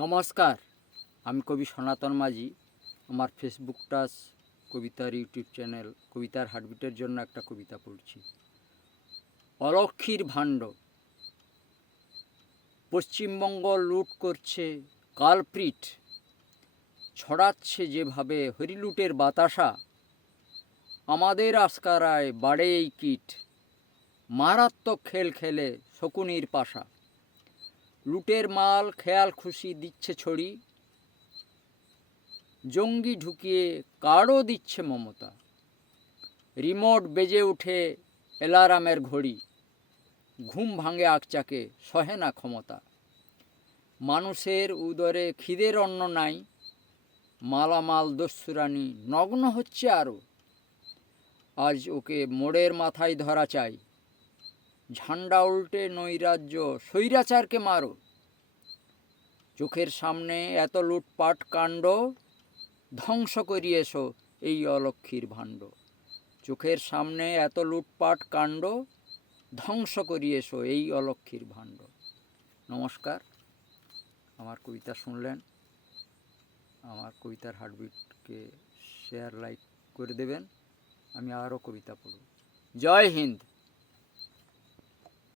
নমস্কার, আমি কবি সনাতন মাঝি। আমার ফেসবুক টাচ কবিতার ইউটিউব চ্যানেল কবিতার হার্টবিটের জন্য একটা কবিতা পড়ছি। অলক্ষীর ভাণ্ড। পশ্চিমবঙ্গ লুট করছে কালপ্রিট, ছড়াচ্ছে যেভাবে হরিলুটের বাতাসা। আমাদের আস্কারায় বাড়ে এই কীট, মারাত্মক খেল খেলে শকুনির পাশা। লুটের মাল খেয়াল খুশি দিচ্ছে ছড়ি, জঙ্গি ঢুকিয়ে কার্ডও দিচ্ছে মমতা। রিমোট বেজে ওঠে অ্যালার্মের ঘড়ি, ঘুম ভাঙে আকচাকে সহে না ক্ষমতা। মানুষের উদরে খিদের অন্ন নাই, মালামাল দস্যুরানি নগ্ন হচ্ছে আরও। আজ ওকে মোড়ের মাথায় ধরা চাই, ঝান্ডা উল্টে নৈরাজ্য স্বৈরাচারকে মারো। চোখের সামনে এত লুটপাট কাণ্ড, ধ্বংস করিয়েছো এই অলক্ষীর ভাণ্ড। চোখের সামনে এত লুটপাট কাণ্ড, ধ্বংস করিয়েছো এই অলক্ষীর ভাণ্ড। নমস্কার, আমার কবিতা শুনলেন। আমার কবিতার হার্টবিটকে শেয়ার লাইক করে দেবেন। আমি আরও কবিতা পড়ব। জয় হিন্দ।